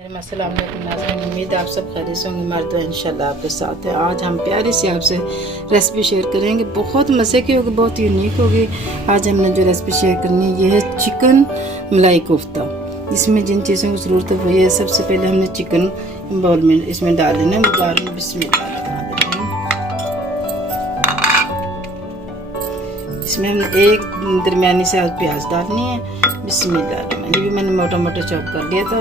अस्सलाम वालेकुम नाज़रीन, उम्मीद आप सब खैरियत से होंगे। मर्द इंशाल्लाह आपके साथ है। आज हम प्यारी सी आपसे रेसिपी शेयर करेंगे, बहुत मज़े की होगी, बहुत यूनिक होगी। आज हमने जो रेसिपी शेयर करनी है ये है चिकन मलाई कोफ्ता। इसमें जिन चीज़ों की ज़रूरत है वो ये, सबसे पहले हमने चिकन बाउल में इसमें डाल लेना है। डाल में बिस्मिल्लाह, इसमें हमने एक दरमियानी साइज प्याज डालनी है। बिस्मिल्लाह, ये भी मैंने मोटा मोटा चॉप कर लिया था।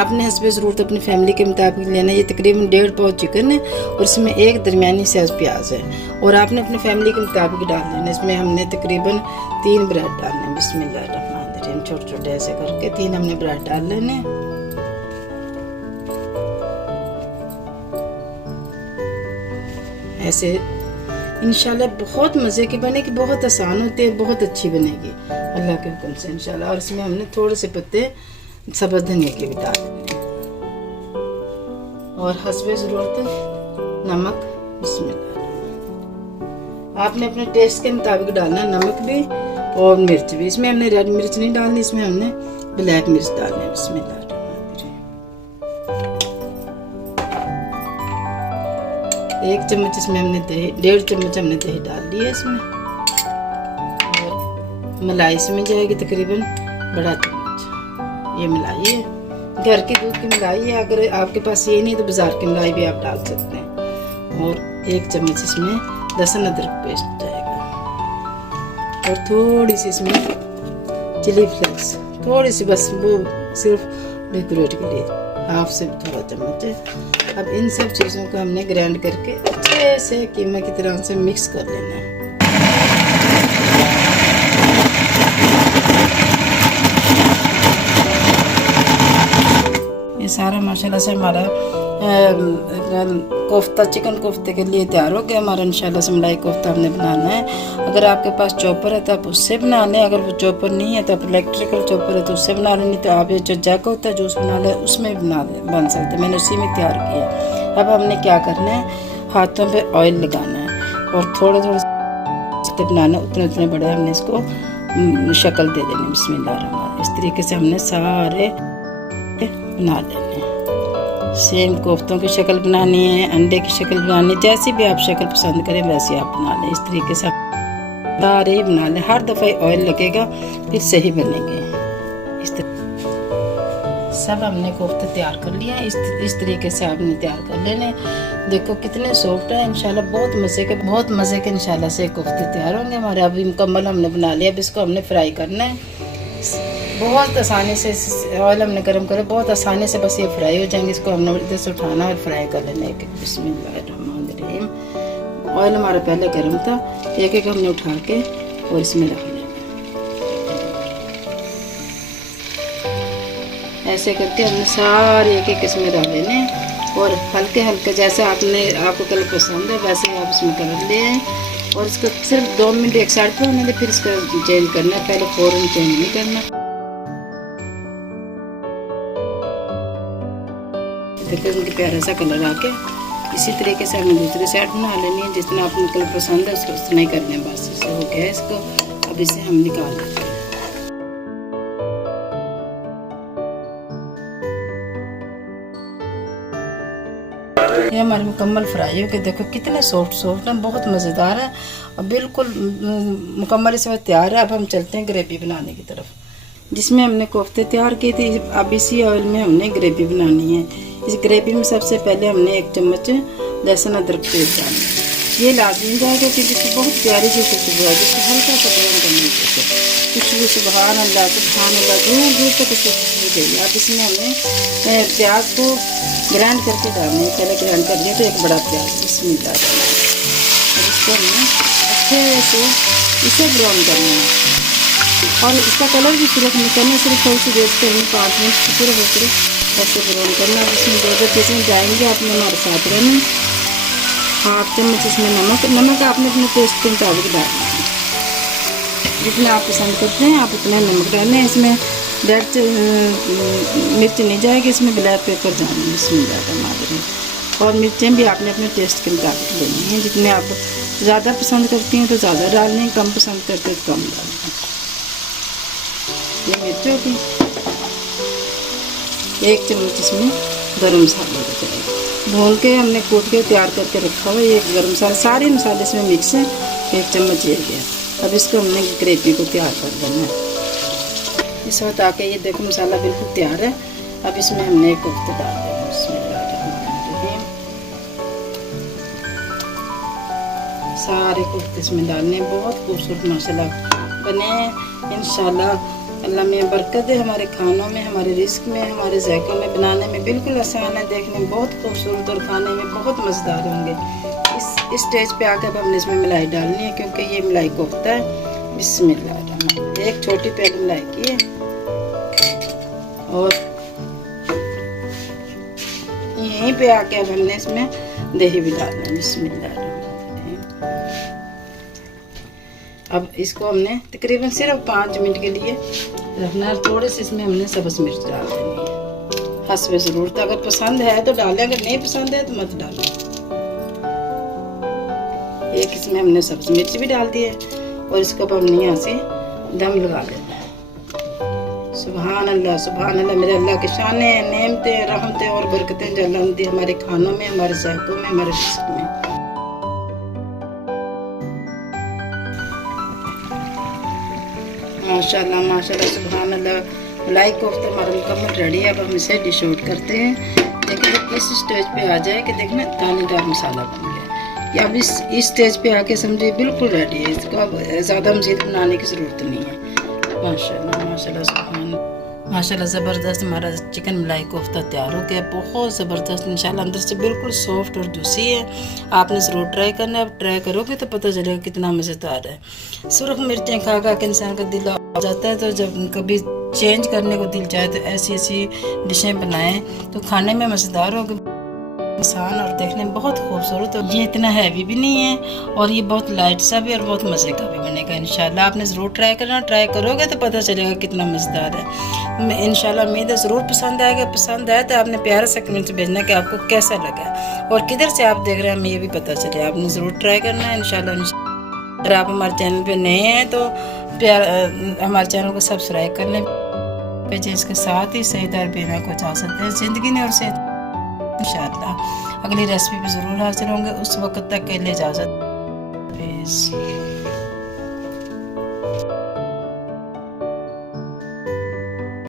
आपने हस्बे ज़रूरत अपनी फैमिली के मुताबिक लेना है। ये तकरीबन 1.5 पाव चिकन है और इसमें एक दरमियानी साइज प्याज है और आपने अपनी फैमिली के मुताबिक डाल लेना। इसमें हमने तकरीबन 3 ब्रेड डालने हैं। बिस्मिल्लाहिर्रहमानिर्रहीम, छोटे छोटे ऐसे करके 3 हमने ब्रेड डाल लेने। ऐसे इंशाल्लाह बहुत मज़े की बनेगी, बहुत आसान होती है, बहुत अच्छी बनेगी अल्लाह के हुक्म से इंशाल्लाह। और इसमें हमने थोड़े से पत्ते सब्ज़ धनिया के भी डाल देंगे और हस्बे ज़रूरत नमक। बिस्मिल्लाह, आपने अपने टेस्ट के मुताबिक डालना है, नमक भी और मिर्च भी। इसमें हमने रेड मिर्च नहीं डालनी, इसमें हमने ब्लैक मिर्च डालनी है। बिस्मिल्लाह, 1 चम्मच इसमें हमने दही, 1.5 चम्मच हमने दही डाल दी है इसमें। और मलाई इसमें जाएगी तकरीबन बड़ा चम्मच। ये मलाई है, घर के दूध की मलाई है। अगर आपके पास ये नहीं तो बाजार की मलाई भी आप डाल सकते हैं। और 1 चम्मच इसमें लहसुन अदरक पेस्ट जाएगा और थोड़ी सी इसमें चिली फ्लेक्स, थोड़ी सी, बस वो सिर्फ डेकोरेट के लिए, हाफ से थोड़ा चम्मच है। अब इन सब चीज़ों को हमने ग्राइंड करके अच्छे से कीमा की तरह से मिक्स कर लेना है। ये सारा माशाल्लाह से हमारा कोफ्ता, चिकन कोफ्ते के लिए तैयार हो गया हमारा। इंशाल्लाह से मलाई कोफ्ता हमने बनाना है। अगर आपके पास चॉपर है तो आप उससे बना लें, अगर वो चॉपर नहीं है तो आप इलेक्ट्रिकल चॉपर है तो उससे बना लें, नहीं तो आप ये जो जग होता है जूस बना लें उसमें बन सकते हैं। मैंने उसी में तैयार किया। अब हमने क्या करना है, हाथों पे ऑयल लगाना है और थोड़े थोड़े जितने बनाना उतने उतने बड़े हमने इसको शक्ल दे देनी। बिस्मिल्लाह, इस तरीके से हमने सारे बना लेने। सेम कोफ्तों की शक्ल बनानी है, अंडे की शक्ल बनानी है, जैसी भी आप शक्ल पसंद करें वैसे आप बना लें। इस तरीके से सारे ही बना लें। हर दफ़ा ऑयल लगेगा फिर सही बनेंगे। इस सब हमने कोफ्ते तैयार कर लिए हैं। इस तरीके से आपने तैयार कर लेने। देखो कितने सॉफ्ट है इंशाल्लाह, बहुत मज़े के इंशाल्लाह से कोफ्ते तैयार होंगे हमारे। अभी मुकम्मल हमने बना लिया। अब इसको हमने फ्राई करना है। बहुत आसानी से ऑयल हमने गर्म करा, बहुत आसानी से बस ये फ्राई हो जाएंगे। इसको हमने इधर से उठाना और फ्राई कर लेना एक एक। बिस्मिल्लाहिर्रहमानिर्रहीम, ऑयल हमारा पहले गर्म था, एक एक हमने उठा के और इसमें रख लेना। ऐसे करके हमने सारे एक एक इसमें डाल लेने और हल्के हल्के जैसे आपको कलर पसंद है वैसे ही आप इसमें कलर ले आए। और इसको सिर्फ 2 मिनट एक साइड पर होने, फिर इसका चेंज करना है। पहले फ़ौरन चेंज नहीं करना। देखो उनके प्यारा सा कलर आके इसी तरीके से हमें दूसरी साइड बना लेनी है। जितना आपको कलर पसंद है उसको उतना ही करना है। बस इससे हो गया इसको। अब इसे हम निकाल लेते हैं। ये हमारे मुकम्मल फ्राई हो के देखो कितने सॉफ्ट है, बहुत मज़ेदार है और बिल्कुल मुकम्मल इस वक्त तैयार है। अब हम चलते हैं ग्रेवी बनाने की तरफ, जिसमें हमने कोफ्ते तैयार किए थे। अब इसी ऑयल में हमने ग्रेवी बनानी है। इस ग्रेवी में सबसे पहले हमने 1 चम्मच लहसुन अदरक पेस्ट डालना है। ये लाजमी जाएगा क्योंकि इसकी बहुत प्यारी सी खुशबू है, जिसको हल्का सा गर्म करने से खुशबू सुभान अल्लाह दूर दूर तक खुशबू चाहिए। अब इसमें हमने प्याज को ग्राइंड करके डालना है। पहले ग्राइंड कर लिया तो एक बड़ा प्याज इसमें डाल देना है। और इसको हमने अच्छे से इसे ब्राउन करना है और इसका कलर भी सिर्फ नहीं करना, सिर्फ थोड़ी सी देर से 5 मिनट सिर्फ ऐसे ब्राउन करना। इसमें 2 चीज़ें जाएंगी, आपने हमारे साथ रहना। 1/2 चम्मच इसमें नमक आपने अपने टेस्ट के मुताबिक डालना है। जितना आप पसंद करते हैं आप उतना नमक डालें। इसमें रेड मिर्च नहीं जाएगी, इसमें ब्लैक पेपर जाएंगे। इसमें ज़्यादा मादरी और मिर्चें भी आपने अपने टेस्ट के मुताबिक लेनी हैं। जितने आप ज़्यादा पसंद करती हैं तो ज़्यादा डालें, कम पसंद करते हैं तो कम डालें। ये मिर्च होगी। 1 चम्मच इसमें गरम मसाला हो जाएगा। भून के हमने कूट के तैयार करके रखा हुआ ये गरम मसाला, सारे मसाले इसमें मिक्स हैं। 1 चम्मच ये गया। अब इसको हमने ग्रेवी को तैयार कर देना है। इस वक्त आके ये देखो मसाला बिल्कुल तैयार है। अब इसमें हमने कोफ्ते डाल देना। बिस्मिल्लाहिर्रहमानिर्रहीम। सारे कोफ्ते इसमें डालने, बहुत खूबसूरत माशाल्लाह बने इंशाल्लाह। अल्लाह में बरकत है हमारे खानों में, हमारे रिस्क में, हमारे जायकों में। बनाने में बिल्कुल आसान है, देखने में बहुत खूबसूरत और खाने में बहुत मज़ेदार होंगे। इस स्टेज पे आकर अब हमने इसमें मलाई डालनी है, क्योंकि ये मलाई कोफ्ता है। बिस्मिल्लाह। 1 छोटी प्याली मलाई की है और यहीं पे आके अब हमने इसमें दही भी डालना है। बिस्मिल्लाह। अब इसको हमने तकरीबन सिर्फ 5 मिनट के लिए रखना है। थोड़े से इसमें हमने सब्ज़ मिर्च डाल देनी है हस्बे ज़रूरत। अगर पसंद है तो डालें, अगर नहीं पसंद है तो मत डालें। एक इसमें हमने सब्ज़ मिर्च भी डाल दी है और इसको अब हमने यहाँ से दम लगा देना है। सुभान अल्लाह, सुभान अल्लाह। मेरे अल्लाह के शाने, नेमतें, रहमतें और बरकतें जो अल्लाह ने दी हमारे खानों में, हमारे जायकों में, हमारे रिस्क में। माशाल्लाह माशाल्लाह, सुभान अल्लाह। मलाई कोफ्ता हमारा मुकम्मल रेडी है। अब हम इसे डिश आउट करते हैं। देखिए जब इस स्टेज पे आ जाए कि देखना दानेदार मसाला बन गया, या अब इस स्टेज पे आके समझिए बिल्कुल रेडी है। इसको अब ज़्यादा मज़ीद बनाने की ज़रूरत नहीं है। माशाल्लाह माशाल्लाह, सुभान माशाल्लाह। ज़बरदस्त हमारा चिकन मलाई कोफ्ता तैयार हो गया, बहुत ज़बरदस्त इंशाल्लाह। अंदर से बिल्कुल सॉफ्ट और जूसी है। आपने ज़रूर ट्राई करना है। अब ट्राई करोगे तो पता चलेगा कितना मज़ेदार है। सुरख मिर्चें खा खा के इंसान का दिल आ जाता है, तो जब कभी चेंज करने को दिल चाहे तो ऐसी ऐसी डिशें बनाएं तो खाने में मज़ेदार होगी, आसान और देखने में बहुत खूबसूरत। और ये इतना हैवी भी नहीं है और ये बहुत लाइट सा भी और बहुत मज़े का भी बनेगा इंशाल्लाह। आपने ज़रूर ट्राई करना। ट्राई करोगे तो पता चलेगा कितना मज़ेदार है। इंशाल्लाह उम्मीद है ज़रूर पसंद आएगा। पसंद आए तो आपने प्यारा सा कमेंट भेजना कि आपको कैसा लगा और किधर से आप देख रहे हैं, हमें ये भी पता चले। आपने ज़रूर ट्राई करना है इंशाल्लाह। अगर आप हमारे चैनल पे नए हैं तो हमारे चैनल को सब्सक्राइब कर लें। इसके साथ ही सेहतदार बीमा को चाह सकते हैं ज़िंदगी ने और सेहत इंशाल्लाह। अगली रेसिपी भी ज़रूर हाजिर होंगे। उस वक्त तक के लिए इजाज़त।